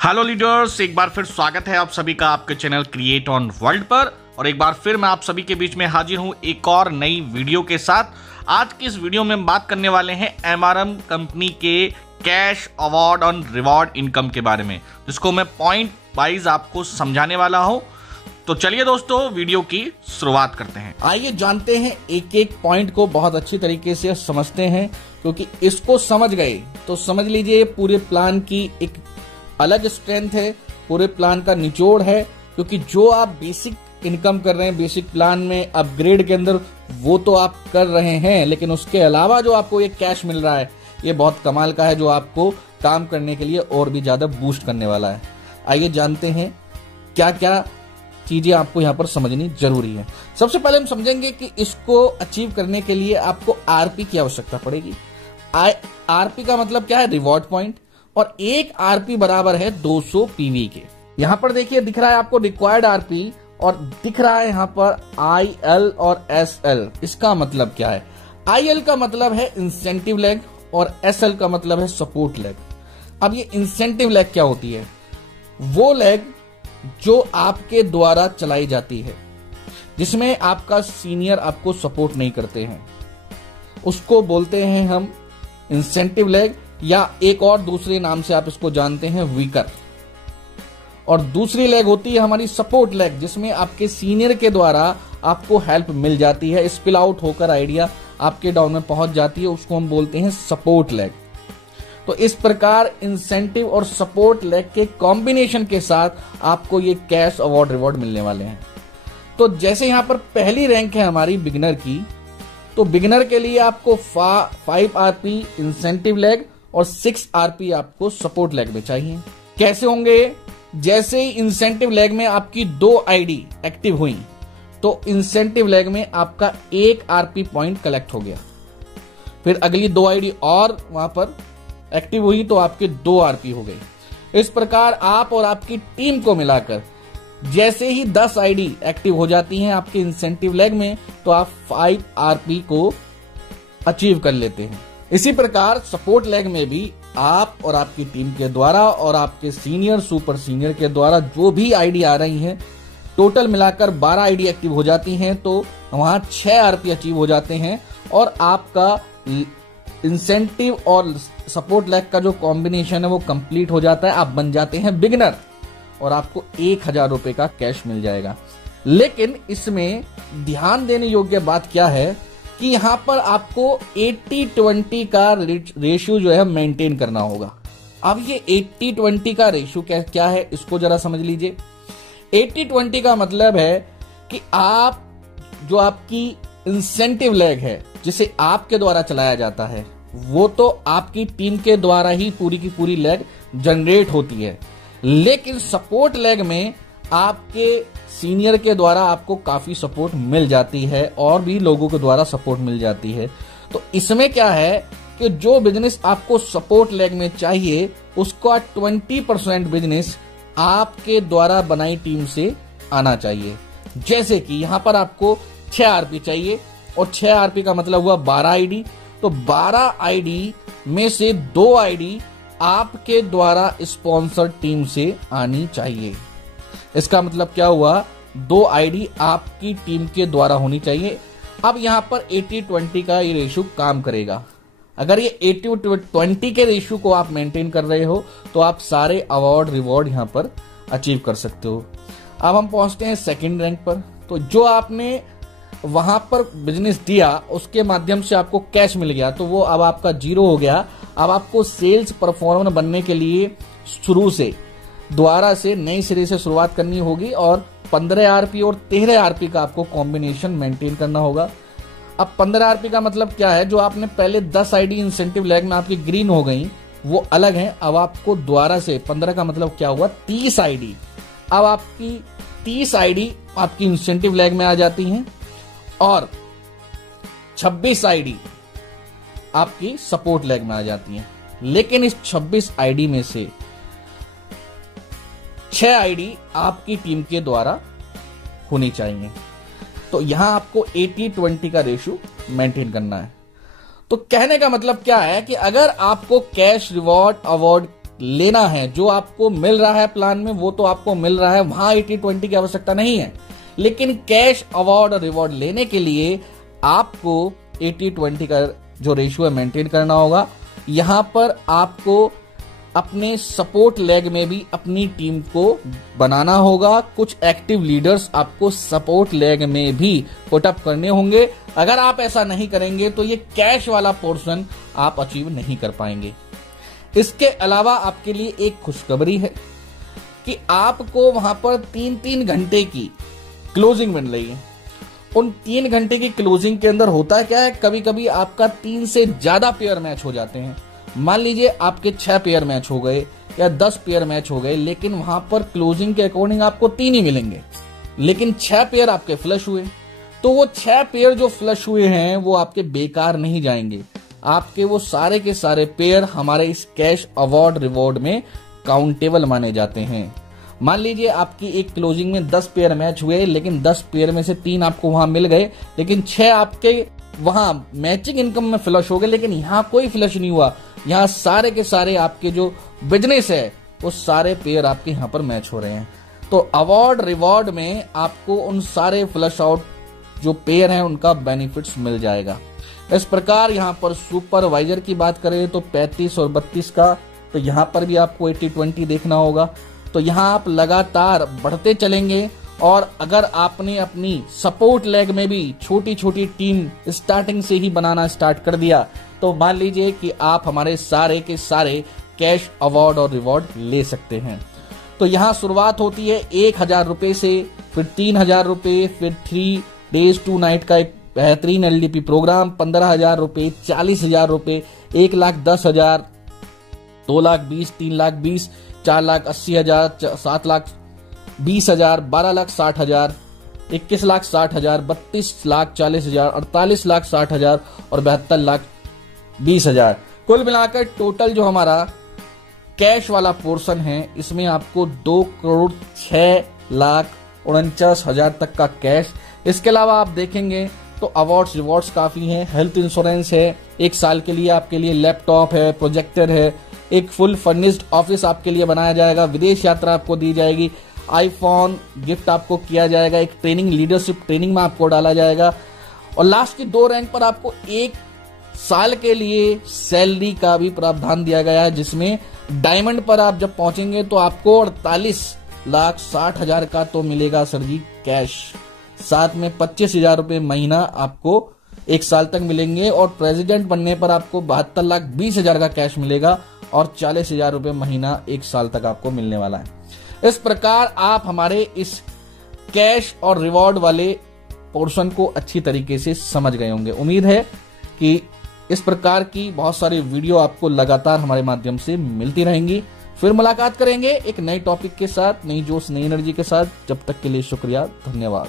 Hello leaders, एक बार फिर स्वागत है आप सभी का आपके चैनल क्रिएट ऑन वर्ल्ड पर। और एक बार फिर मैं आप सभी के बीच में हाजिर हूं एक और नई वीडियो के साथ। आज की इस वीडियो में हम बात करने वाले हैं एमआरएम कंपनी के कैश अवार्ड और रिवॉर्ड इनकम के बारे में, जिसको मैं पॉइंट वाइज आपको समझाने वाला हूं। तो चलिए दोस्तों, वीडियो की शुरुआत करते हैं। आइए जानते हैं एक एक पॉइंट को बहुत अच्छी तरीके से समझते हैं, क्योंकि इसको समझ गए तो समझ लीजिए पूरे प्लान की एक अलग स्ट्रेंथ है, पूरे प्लान का निचोड़ है। क्योंकि जो आप बेसिक इनकम कर रहे हैं बेसिक प्लान में अपग्रेड के अंदर, वो तो आप कर रहे हैं, लेकिन उसके अलावा जो आपको ये कैश मिल रहा है ये बहुत कमाल का है, जो आपको काम करने के लिए और भी ज्यादा बूस्ट करने वाला है। आइए जानते हैं क्या क्या चीजें आपको यहाँ पर समझनी जरूरी है। सबसे पहले हम समझेंगे कि इसको अचीव करने के लिए आपको आरपी की आवश्यकता पड़ेगी। आरपी का मतलब क्या है? Reward point. और एक आरपी बराबर है 200 पीवी के। यहां पर देखिए दिख रहा है आपको रिक्वायर्ड आरपी, और दिख रहा है यहां पर आईएल और एसएल। इसका मतलब क्या है? आईएल का मतलब है इंसेंटिव लेग और एसएल का मतलब है सपोर्ट लेग। अब ये इंसेंटिव लेग क्या होती है? वो लेग जो आपके द्वारा चलाई जाती है, जिसमें आपका सीनियर आपको सपोर्ट नहीं करते हैं, उसको बोलते हैं हम इंसेंटिव लेग, या एक और दूसरे नाम से आप इसको जानते हैं वीकर। और दूसरी लेग होती है हमारी सपोर्ट लेग, जिसमें आपके सीनियर के द्वारा आपको हेल्प मिल जाती है, स्पिल आउट होकर आइडिया आपके डाउन में पहुंच जाती है, उसको हम बोलते हैं सपोर्ट लेग। तो इस प्रकार इंसेंटिव और सपोर्ट लेग के कॉम्बिनेशन के साथ आपको ये कैश अवार्ड रिवॉर्ड मिलने वाले हैं। तो जैसे यहां पर पहली रैंक है हमारी बिगिनर की, तो बिगिनर के लिए आपको 5 आरपी इंसेंटिव लेग और 6 आरपी आपको सपोर्ट लेग में चाहिए। कैसे होंगे? जैसे ही इंसेंटिव लेग में आपकी 2 आईडी एक्टिव हुई, तो इंसेंटिव लेग में आपका 1 आरपी पॉइंट कलेक्ट हो गया। फिर अगली 2 आईडी और वहां पर एक्टिव हुई तो आपके 2 आरपी हो गई। इस प्रकार आप और आपकी टीम को मिलाकर जैसे ही 10 आईडी एक्टिव हो जाती हैं आपके इंसेंटिव लेग में, तो आप 5 आरपी को अचीव कर लेते हैं। इसी प्रकार सपोर्ट लेग में भी आप और आपकी टीम के द्वारा और आपके सीनियर सुपर सीनियर के द्वारा जो भी आईडी आ रही हैं, टोटल मिलाकर 12 आईडी एक्टिव हो जाती हैं, तो वहां 6 आरपी अचीव हो जाते हैं। और आपका इंसेंटिव और सपोर्ट लेग का जो कॉम्बिनेशन है वो कंप्लीट हो जाता है। आप बन जाते हैं बिगिनर और आपको 1000 रुपए का कैश मिल जाएगा। लेकिन इसमें ध्यान देने योग्य बात क्या है कि यहां पर आपको 80-20 का रेशियो जो है मेंटेन करना होगा। अब ये 80-20 का रेशियो क्या है, इसको जरा समझ लीजिए। 80-20 का मतलब है कि आप जो आपकी इंसेंटिव लेग है, जिसे आपके द्वारा चलाया जाता है, वो तो आपकी टीम के द्वारा ही पूरी की पूरी लेग जनरेट होती है। लेकिन सपोर्ट लेग में आपके सीनियर के द्वारा आपको काफी सपोर्ट मिल जाती है और भी लोगों के द्वारा सपोर्ट मिल जाती है। तो इसमें क्या है कि जो बिजनेस आपको सपोर्ट लेग में चाहिए, उसका 20% बिजनेस आपके द्वारा बनाई टीम से आना चाहिए। जैसे कि यहां पर आपको 6 आरपी चाहिए, और 6 आरपी का मतलब हुआ 12 आईडी। तो 12 आईडी में से 2 आईडी आपके द्वारा स्पॉन्सर टीम से आनी चाहिए। इसका मतलब क्या हुआ? 2 आईडी आपकी टीम के द्वारा होनी चाहिए। अब यहां पर 80-20 का ये रेशियो काम करेगा। अगर ये 80-20 के रेशियो को आप मेंटेन कर रहे हो, तो आप सारे अवार्ड रिवॉर्ड यहां पर अचीव कर सकते हो। अब हम पहुंचते हैं सेकंड रैंक पर। तो जो आपने वहां पर बिजनेस दिया, उसके माध्यम से आपको कैश मिल गया, तो वो अब आपका 0 हो गया। अब आपको सेल्स परफॉर्मर बनने के लिए शुरू से दोबारा से नई सिरे से शुरुआत करनी होगी, और 15 आरपी और 13 आरपी का आपको कॉम्बिनेशन मेंटेन करना होगा। अब 15 आरपी का मतलब क्या है? जो आपने पहले 10 आईडी इंसेंटिव लेग में आपकी ग्रीन हो गई, वो अलग है। अब आपको दोबारा से 15 का मतलब क्या हुआ? 30 आईडी। अब आपकी 30 आईडी आपकी इंसेंटिव लेग में आ जाती हैं, और 26 आईडी आपकी सपोर्ट लेग में आ जाती हैं। लेकिन इस 26 आईडी में से 6 आईडी आपकी टीम के द्वारा होनी चाहिए। तो यहां आपको 80-20 का रेशियो मेंटेन करना है। तो कहने का मतलब क्या है कि अगर आपको कैश रिवॉर्ड अवार्ड लेना है, जो आपको मिल रहा है प्लान में वो तो आपको मिल रहा है, वहां 80-20 की आवश्यकता नहीं है। लेकिन कैश अवार्ड और रिवॉर्ड लेने के लिए आपको 80-20 का जो रेशियो है मेंटेन करना होगा। यहां पर आपको अपने सपोर्ट लेग में भी अपनी टीम को बनाना होगा। कुछ एक्टिव लीडर्स आपको सपोर्ट लेग में भी पुटअप करने होंगे। अगर आप ऐसा नहीं करेंगे तो ये कैश वाला पोर्शन आप अचीव नहीं कर पाएंगे। इसके अलावा आपके लिए एक खुशखबरी है कि आपको वहां पर 3-3 घंटे की क्लोजिंग मिल रही है। उन 3 घंटे की क्लोजिंग के अंदर होता क्या है, कभी कभी आपका 3 से ज्यादा पेयर मैच हो जाते हैं। मान लीजिए आपके 6 पेयर मैच हो गए या 10 पेयर मैच हो गए, लेकिन वहां पर क्लोजिंग के अकॉर्डिंग आपको 3 ही मिलेंगे, लेकिन 6 पेयर आपके फ्लश हुए, तो वो 6 पेयर जो फ्लश हुए हैं वो आपके बेकार नहीं जाएंगे। आपके वो सारे के सारे पेयर हमारे इस कैश अवार्ड रिवॉर्ड में काउंटेबल माने जाते हैं। मान लीजिए आपकी एक क्लोजिंग में 10 पेयर मैच हुए, लेकिन 10 पेयर में से 3 आपको वहां मिल गए, लेकिन 6 आपके वहां मैचिंग इनकम में फ्लश हो गए, लेकिन यहां कोई फ्लश नहीं हुआ। यहां सारे के सारे आपके जो बिजनेस है वो सारे पेयर आपके यहां पर मैच हो रहे हैं। तो अवार्ड रिवॉर्ड में आपको उन सारे फ्लश आउट जो पेयर हैं उनका बेनिफिट्स मिल जाएगा। इस प्रकार यहां पर सुपरवाइजर की बात करें तो 35 और 32 का, तो यहां पर भी आपको 80-20 देखना होगा। तो यहां आप लगातार बढ़ते चलेंगे, और अगर आपने अपनी सपोर्ट लेग में भी छोटी छोटी टीम स्टार्टिंग से ही बनाना स्टार्ट कर दिया, तो मान लीजिए कि आप हमारे सारे के सारे कैश अवार्ड और रिवॉर्ड ले सकते हैं। तो यहां शुरुआत होती है 1000 रुपए से, फिर 3000 रुपए, फिर 3 days 2 night का एक बेहतरीन LDP प्रोग्राम, 15,000 रुपए, 40,000 रुपए, 1,10,000, 2,20,000, 3,20,000, 4,80,000, 7,20,000, 12,60,000, 21,60,000, 32,40,000, 48,60,000 और 72,20,000। कुल मिलाकर टोटल जो हमारा कैश वाला पोर्शन है इसमें आपको 2,06,49,000 तक का कैश। इसके अलावा आप देखेंगे तो अवार्ड्स रिवॉर्ड्स काफी हैं। हेल्थ इंश्योरेंस है, 1 साल के लिए आपके लिए लैपटॉप है, प्रोजेक्टर है, एक फुल फर्निश्ड ऑफिस आपके लिए बनाया जाएगा, विदेश यात्रा आपको दी जाएगी, आईफोन गिफ्ट आपको किया जाएगा, एक ट्रेनिंग लीडरशिप ट्रेनिंग में आपको डाला जाएगा, और लास्ट की 2 रैंक पर आपको 1 साल के लिए सैलरी का भी प्रावधान दिया गया है, जिसमें डायमंड पर आप जब पहुंचेंगे तो आपको 48,60,000 का तो मिलेगा सर जी कैश, साथ में 25,000 रुपए महीना आपको 1 साल तक मिलेंगे, और प्रेसिडेंट बनने पर आपको 72,20,000 का कैश मिलेगा, और 40,000 रुपए महीना 1 साल तक आपको मिलने वाला है। इस प्रकार आप हमारे इस कैश और रिवॉर्ड वाले पोर्शन को अच्छी तरीके से समझ गए होंगे। उम्मीद है कि इस प्रकार की बहुत सारी वीडियो आपको लगातार हमारे माध्यम से मिलती रहेंगी। फिर मुलाकात करेंगे एक नए टॉपिक के साथ, नई जोश, नई एनर्जी के साथ। जब तक के लिए शुक्रिया, धन्यवाद।